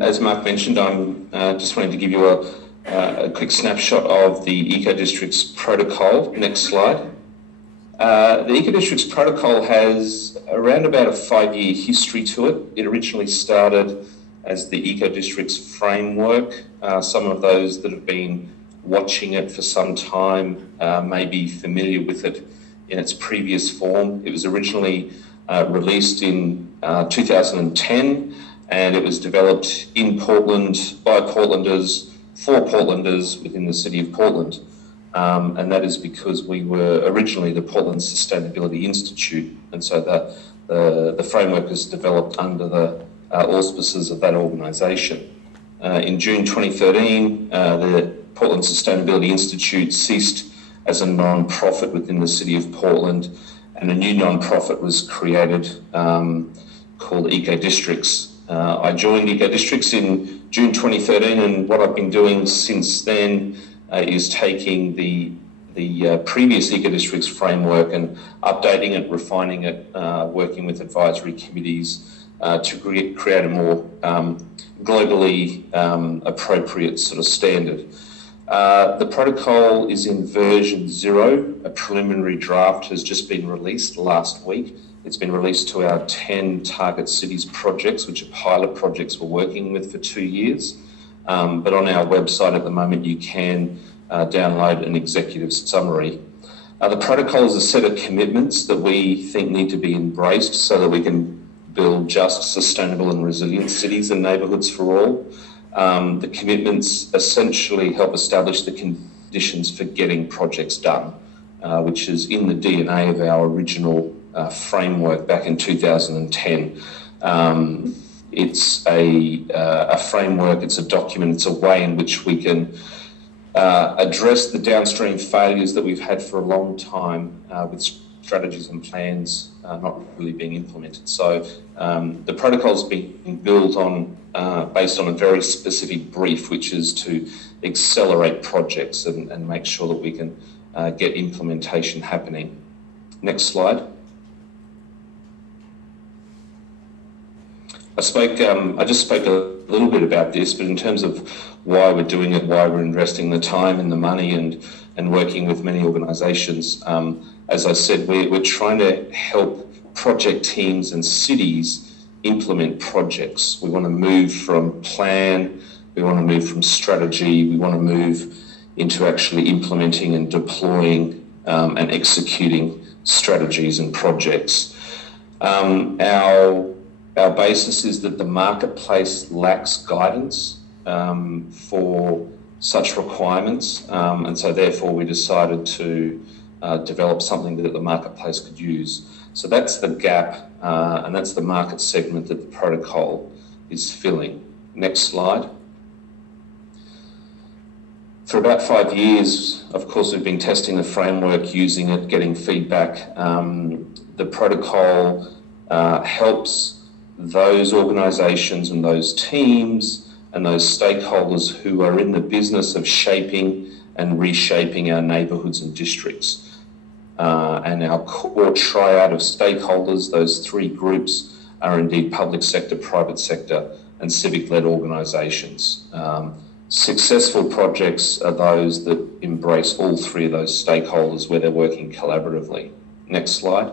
As Mark mentioned, I'm just wanting to give you a quick snapshot of the EcoDistricts protocol. Next slide. The EcoDistricts protocol has around about a 5-year history to it. It originally started as the EcoDistricts framework. Some of those that have been watching it for some time may be familiar with it in its previous form. It was originally released in 2010, and it was developed in Portland by Portlanders for Portlanders within the city of Portland. And that is because we were originally the Portland Sustainability Institute, and so the framework is developed under the auspices of that organisation. In June 2013, the Portland Sustainability Institute ceased as a non-profit within the city of Portland, and a new non-profit was created called EcoDistricts. I joined EcoDistricts in June 2013, and what I've been doing since then is taking the previous EcoDistricts framework and updating it, refining it, working with advisory committees to create a more globally appropriate sort of standard. The protocol is in version 0. A preliminary draft has just been released last week. It's been released to our 10 target cities projects, which are pilot projects we're working with for 2 years. But on our website at the moment, you can download an executive summary. The protocol is a set of commitments that we think need to be embraced so that we can build just, sustainable and resilient cities and neighbourhoods for all. The commitments essentially help establish the conditions for getting projects done, which is in the DNA of our original framework back in 2010. It's a framework, it's a document, it's a way in which we can address the downstream failures that we've had for a long time with strategies and plans not really being implemented. So the protocol's being built on based on a very specific brief, which is to accelerate projects and make sure that we can get implementation happening. Next slide. I just spoke a little bit about this, but in terms of why we're doing it, why we're investing the time and the money and working with many organisations, as I said, we're trying to help project teams and cities implement projects. We want to move from plan, we want to move from strategy, we want to move into actually implementing and deploying and executing strategies and projects. Our basis is that the marketplace lacks guidance for such requirements, and so therefore we decided to develop something that the marketplace could use. So that's the gap, and that's the market segment that the protocol is filling. Next slide. For about 5 years, of course, we've been testing the framework, using it, getting feedback. The protocol helps those organisations and those teams and those stakeholders who are in the business of shaping and reshaping our neighbourhoods and districts. And our core triad of stakeholders, those 3 groups, are indeed public sector, private sector and civic-led organisations. Successful projects are those that embrace all 3 of those stakeholders where they're working collaboratively. Next slide.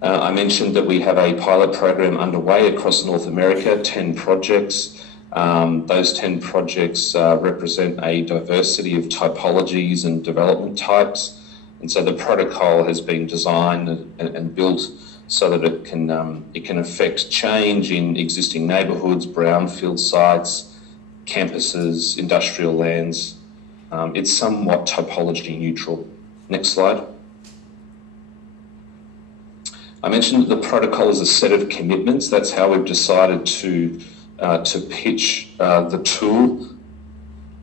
I mentioned that we have a pilot program underway across North America, 10 projects. Those 10 projects represent a diversity of typologies and development types. And so the protocol has been designed and built so that it can affect change in existing neighbourhoods, brownfield sites, campuses, industrial lands. It's somewhat typology neutral. Next slide. I mentioned that the protocol is a set of commitments. That's how we've decided to pitch the tool.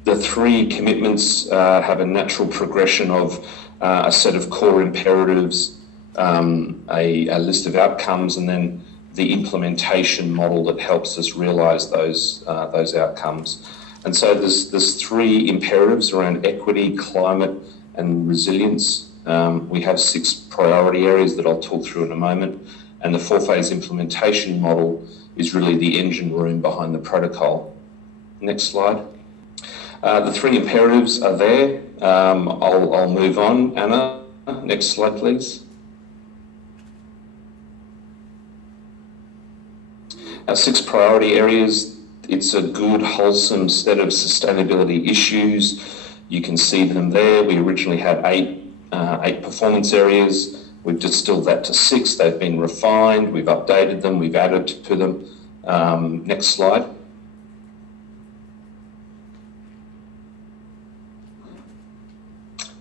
The 3 commitments have a natural progression of a set of core imperatives, a list of outcomes, and then the implementation model that helps us realise those outcomes. And so there's 3 imperatives around equity, climate, and resilience. We have 6 priority areas that I'll talk through in a moment, and the 4-phase implementation model is really the engine room behind the protocol. Next slide. The 3 imperatives are there. I'll move on. Anna, next slide, please. Our 6 priority areas, it's a good, wholesome set of sustainability issues. You can see them there. We originally had 8 performance areas. We've distilled that to 6. They've been refined. We've updated them. We've added to them. Next slide.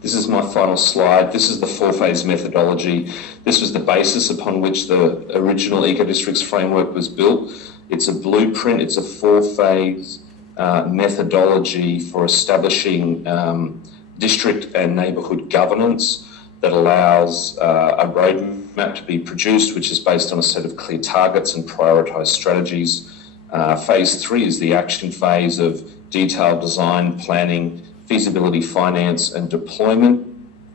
This is my final slide. This is the 4-phase methodology. This was the basis upon which the original EcoDistricts framework was built. It's a blueprint. It's a 4-phase methodology for establishing district and neighbourhood governance that allows a roadmap to be produced, which is based on a set of clear targets and prioritised strategies. Phase 3 is the action phase of detailed design, planning, feasibility, finance and deployment.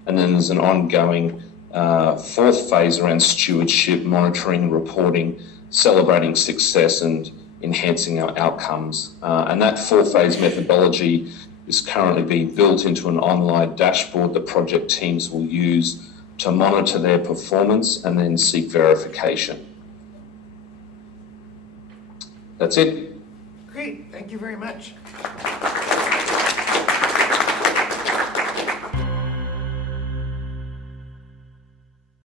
And then there's an ongoing 4th phase around stewardship, monitoring, reporting, celebrating success and enhancing our outcomes. And that 4-phase methodology is currently being built into an online dashboard that project teams will use to monitor their performance and then seek verification. That's it. Great, thank you very much.